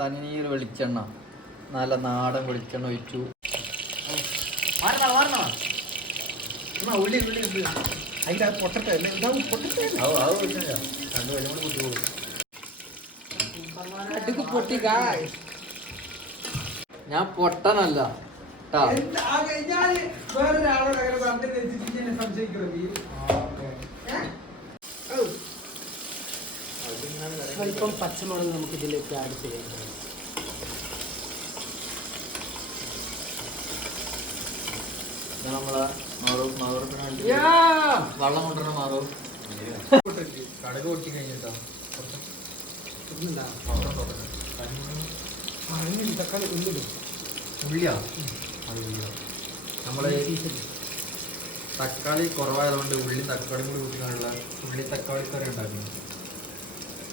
തനിനീർ വെളിച്ചെണ്ണ. നല്ല നാടൻ വെളിച്ചെണ്ണ ഒഴിച്ചു. ഉള്ളി ഉള്ളി ഉള്ളി. പൊട്ടത്തെ പൊട്ടത്തെ രണ്ട് കൂടി കുട്ടി പോകും. അടുക്ക്. ഞാൻ പൊട്ടനല്ല. സ്വല്പം പച്ചമുളക് നമുക്ക് ഇതിലേക്ക് ആഡ് ചെയ്യാം. നമ്മളെ വേണ്ടി. വെള്ളം കൊണ്ടുവരണം മാറു കടക് പൊട്ടി കഴിഞ്ഞിട്ടോ? തക്കാളി. ഉള്ളിയാ? നമ്മളെ തക്കാളി കുറവായതുകൊണ്ട് ഉള്ളി തക്കാളി കൂടി കൂട്ടിക്കാനുള്ള ഉള്ളി തക്കാളി കറി ഉണ്ടാക്കുന്നു.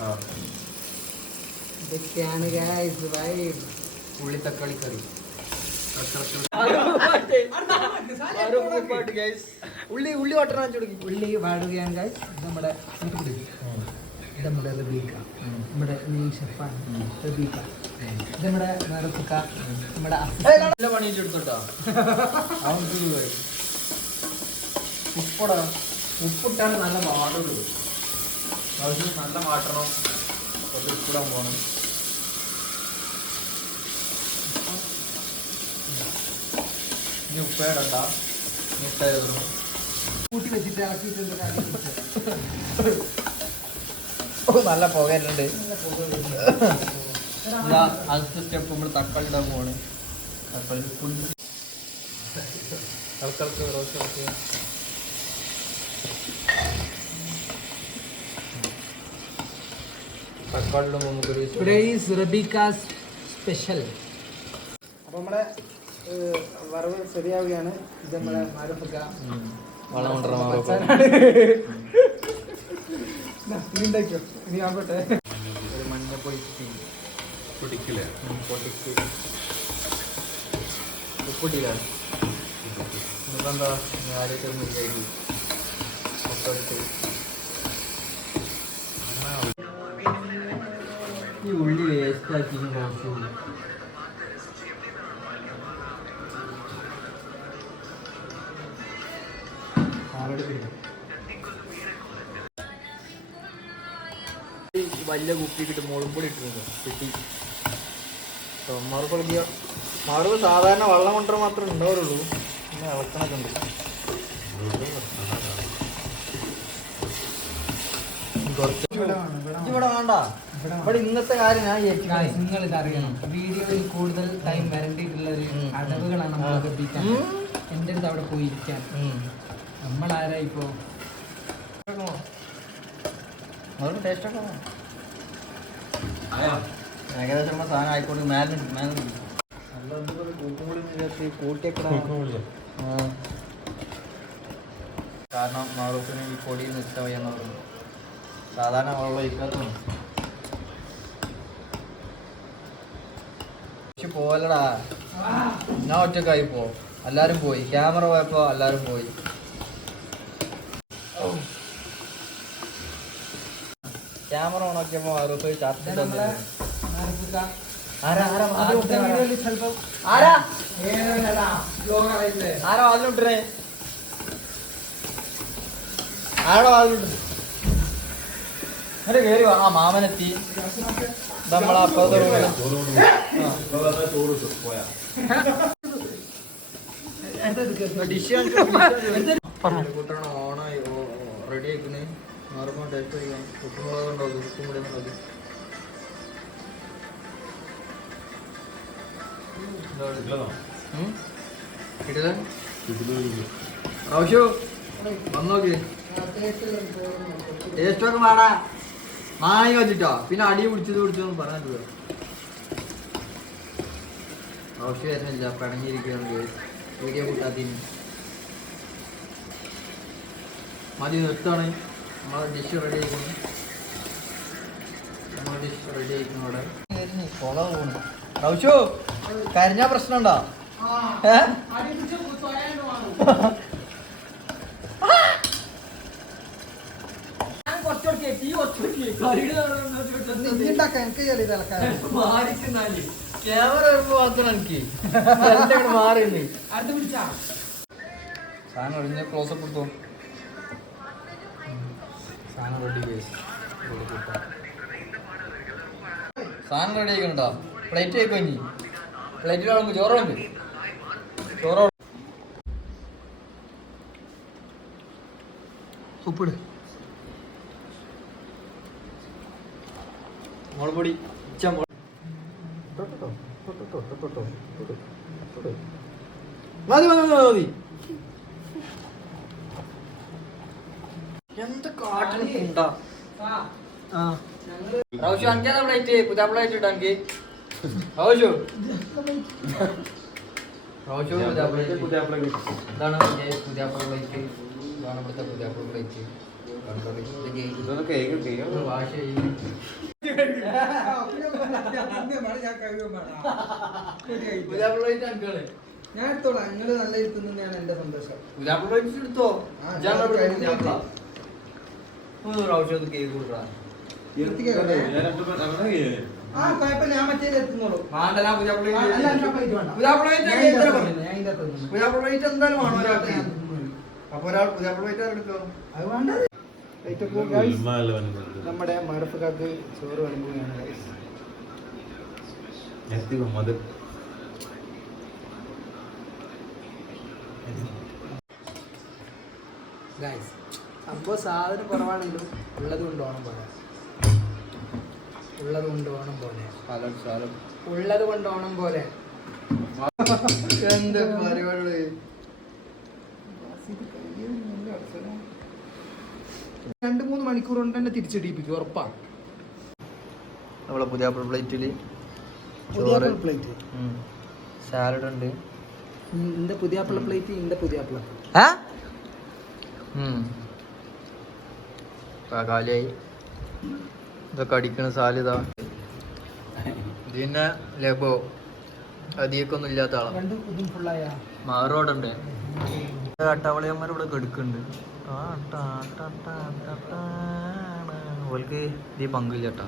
ആ. ഇതൊക്കെയാണ്. ഉള്ളി തക്കാളി കറി. ഉള്ളി ഉള്ളി ഉള്ളി. നമ്മുടെ. നമ്മുടെ റബീക്ക നമ്മുടെ റബീക്ക നമ്മുടെ മെറഫുക്ക നമ്മുടെ. നല്ല ഉപ്പടാ ഉപ്പിട്ടാണ് നല്ല മാടുള്ളൂ അത് നല്ല മാറ്റണം ഉപ്പിടാൻ പോകണം ഇനി ഉപ്പ ഇടണ്ട മുട്ട എഴുതണം കൂട്ടി വെച്ചിട്ട് ഇളക്കിയിട്ടുണ്ട് ഓ നല്ല പുകയുണ്ട് ഇതാ അടുത്ത സ്റ്റെപ്പ് നമ്മൾ തക്കാളി ഇടാൻ പോവാണ്. തക്കാളി ഫുൾ ഇളക്കിളക്ക് റോസ്റ്റ് ഇളക്കി തക്കാളി ഇടുമ്പോൾ നമുക്കൊരു ടുഡേ ഈസ് സ്പെഷ്യൽ അപ്പോൾ നമ്മുടെ വറവ് ശരിയാവുകയാണ്. ഇത് നമ്മളെ മാരഫക്ക ഉം. വളം കൊണ്ടുവരാൻ മാറും നീ ഉണ്ടാക്കിയോ നീ ആകട്ടെ ഒരു മഞ്ഞപ്പൊടി പൊടിക്കില്ല? പൊടിക്ക്. ഉപ്പിട്ടില്ല എന്നിട്ടെന്താ ആരൊക്കെ കഴിക്കും ഒക്കെ ഇട്ട് ഈ ഉള്ളി വേസ്റ്റ് ആക്കി ഈ വലിയ കുപ്പി കിട്ടും മുളും പൊടി ഇട്ടിരുന്നത് കിട്ടി മാറുമ്പോൾ കളിക്കുക സാധാരണ വെള്ളം കൊണ്ടുവരാൻ മാത്രമേ ഉണ്ടാവുള്ളൂ. പിന്നെ ഇളക്കണൊക്കെ ഉണ്ട്. ഇവിടെ വേണ്ട. ഇവിടെ ഇന്നത്തെ കാര്യം ഞാൻ. നിങ്ങൾ ഇതറിയണം വീഡിയോയിൽ കൂടുതൽ ടൈം വരണ്ടിയിട്ടുള്ള ഒരു. അടവുകളാണ് നമ്മൾ എന്റെ അടുത്ത് അവിടെ പോയിരിക്കാൻ. നമ്മൾ ആരാ ഇപ്പോ ടേസ്റ്റ് ഒക്കെ. ഏകദേശം സാധനം ആയിക്കോട്ടെ മേലെ മേലെ കാരണം ഈ പൊടി നിൽക്കാൻ സാധാരണ വെള്ളം ഒഴിക്കാത്തതാണ് പക്ഷെ പോവല്ലടാ. ഞാൻ ഒറ്റക്കായി പോ. എല്ലാരും പോയി. ക്യാമറ പോയപ്പോ എല്ലാരും പോയി. ക്യാമറ ചാത്തി ഇത് നമ്മളെ മാരഫുക്ക. ആരാ ആരാ ആരാ? ആരാ വാതിലിട്ടേ ആരാ വാതിലിട്ട് എന്നിട്ട് കേറി വാ. ആ മാമനെത്തി. നമ്മളെ അപ്പുറത്തെ റൂമിൽ ഡിഷ് ഓണായി റെഡി ആയിക്കണ്. ടേസ്റ്റൊക്കെ വേടാ മാങ്ങ വെച്ചിട്ടോ പിന്നെ അടി പിടിച്ചത് പിടിച്ചതെന്ന് പറഞ്ഞിട്ട് ആവശ്യം വരുന്നില്ല. പിണങ്ങിയിരിക്കുകയാണ്. വീഡിയോ കൂട്ടാത്തിന് മതി നിർത്തുകയാണ് നമ്മളെ ഡിഷ് റെഡി ആയിക്കുന്നു നമ്മളെ ഡിഷ് റെഡി ആയിക്കുന്നു അവിടെ കൊള പോകുന്നു ആവശ്യോ കരിഞ്ഞ പ്രശ്നമുണ്ടോ ഏ ഞാൻ കുറച്ചുകൂടി തീ സാധനം റെഡി സാധനം റെഡി ആയിക്കണ്ടാ പ്ലേറ്റ് ആയിക്കോ ഇനി. പ്ലേറ്റിൽ ആളുമ്പോ ചോറുണ്ട്. ചോറോ ഉപ്പിട്. തൊട്ടോ തൊട്ടോ തൊട്ടോ തൊട്ടോ. മതി മതി മതി മതി. എന്ത് കാട്ടിനുണ്ടാ ആ. റൗഷു അനക്കാ പ്ലേറ്റ് പുതിയ പ്ലേറ്റ് ഇട്ടാ എനിക്ക് റൗഷു. റൗഷു പുതിയ പ്ലേറ്റ് ഇതാണ് guys പുതിയ പ്ലേറ്റ് ഇതാണ് ഇവിടുത്തെ പുതിയ പ്ലേറ്റ് കണ്ടോളി ഇത് വാഷ് ചെയ്യും? പുതിയ പ്ലേറ്റ് അനക്കാണ്. ഞാൻ എടുത്തോളാം. നിങ്ങൾ നല്ല ഇരുത്തുന്നതാണ് എന്റെ സന്തോഷം. എടുത്തോ? പുതിയ പ്ലേറ്റ്. ഒന്ന് കേക്ക് ആ കുഴപ്പമില്ല. ഞാൻ മറ്റേ എത്തുന്നുള്ളൂ. എന്തായാലും വേണം ഒരാൾക്ക്. അപ്പൊ ഒരാൾ അത് നമ്മുടെ മടപ്പുകാർക്ക് ചോറ് വിളമ്പുകയാണ് guys. സംഭവം സാധനം കുറവാണെങ്കിലും ഉള്ളത് കൊണ്ട് ഓണം പോലെ. ഉള്ളത് കൊണ്ട് ഓണം പോലെ ഉള്ളത് കൊണ്ട് ഓണം പോലെ. എന്ത് പരിപാടി? രണ്ട് മൂന്ന് മണിക്കൂർ കൊണ്ട് തന്നെ തിരിച്ചിടിപ്പിക്കും ഉറപ്പാ. നമ്മളെ പുതിയ പ്ലേറ്റിൽ പുതിയ ചോറ്. പ്ലേറ്റ്? സാലഡ് ഉണ്ട്. പുതിയ പ്ലേറ്റ് ഇന്റെ പുതിയ കാലിയായി. ഇതൊക്കെ അടിക്കണ സാലിത ഇതിന്നെ ലബോ. അധികമൊന്നും ഇല്ലാത്ത ആളാ. രണ്ടും ഇതും ഫുള്ളായ മാറോടുണ്ട്? അട്ടാവളിയന്മാർ ഇവിടെ കെടുക്കുന്നുണ്ട് ഓൽക്ക് ഈ പങ്കില്ല കേട്ടാ